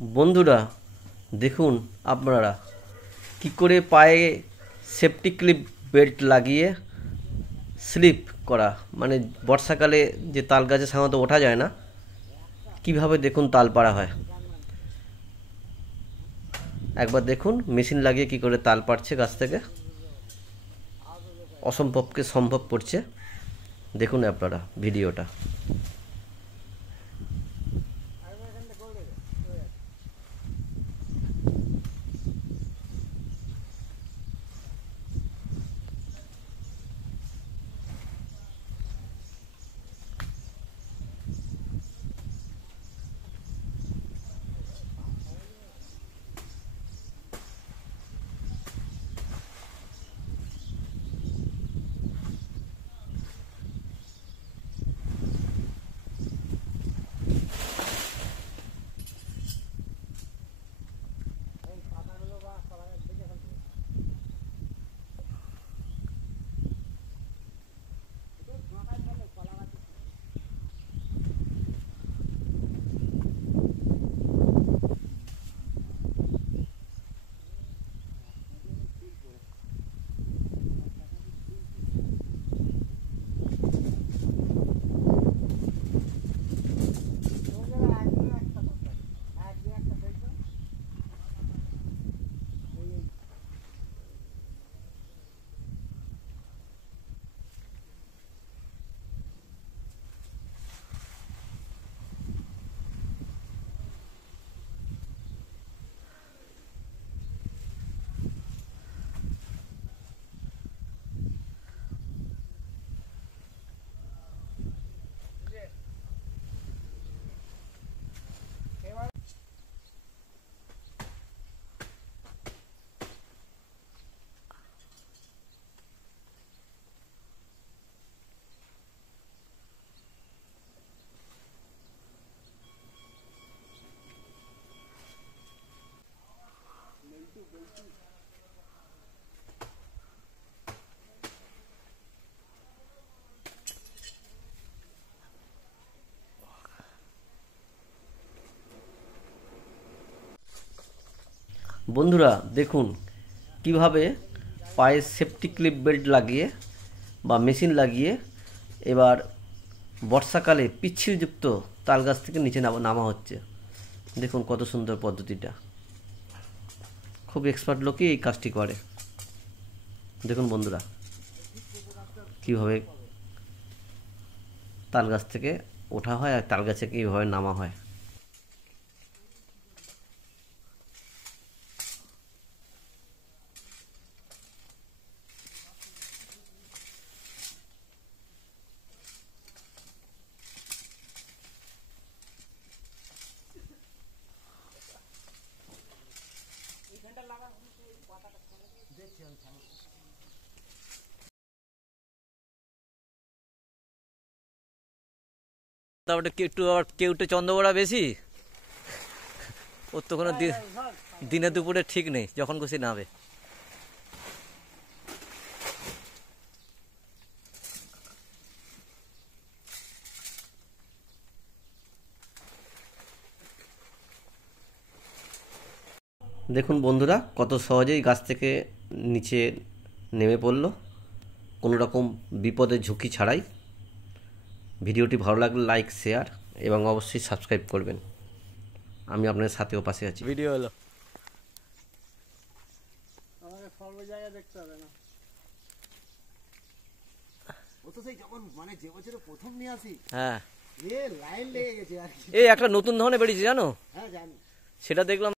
বন্ধুরা দেখুন আপনারা কি করে পায়ে সেফটি ক্লিপ বেল্ট লাগিয়ে স্লিপ করা মানে বর্ষাকালে যে তাল গাছে সাধারণত ওঠা যায় না, কিভাবে দেখুন তাল পাড়া হয়। একবার দেখুন মেশিন লাগিয়ে কি করে তাল পাড়ছে গাছ থেকে, অসম্ভবকে সম্ভব করছে। দেখুন আপনারা ভিডিওটা। বন্ধুরা দেখুন কিভাবে পায়ে সেফটি ক্লিপ বেল্ট লাগিয়ে বা মেশিন লাগিয়ে এবার বর্ষাকালে পিচ্ছিলযুক্ত তাল গাছ থেকে নিচে নামা হচ্ছে। দেখুন কত সুন্দর পদ্ধতিটা, খুব এক্সপার্ট লোকই এই কাজটি করে। দেখুন বন্ধুরা কিভাবে তাল গাছ থেকে ওঠা হয় আর তাল গাছে কীভাবে নামা হয়। তারপরে কেউটে চন্দ্রবড়া বেশি, ওর তো কোনো দিনে দুপুরে ঠিক নেই, যখন খুশি নামে। দেখুন বন্ধুরা কত সহজেই গাছ থেকে নিচে নেমে পড়ল কোনো রকম বিপদের ঝুঁকি ছাড়াই। ভিডিওটি ভালো লাগলে লাইক, শেয়ার এবং অবশ্যই সাবস্ক্রাইব করবেন। আমি আপনার সাথেও পাশে আছি। ভিডিও হলো আমাকে সর্ব জায়গায় দেখতে হবে না। ও তো সেই যখন মানে যে বছরে প্রথম নিয়ে আসি, হ্যাঁ এ লাইন লেগে গেছে আর কি। এই একটা নতুন ধরনের বেরিয়েছে জানো, হ্যাঁ জানি। সেটা দেখলাম।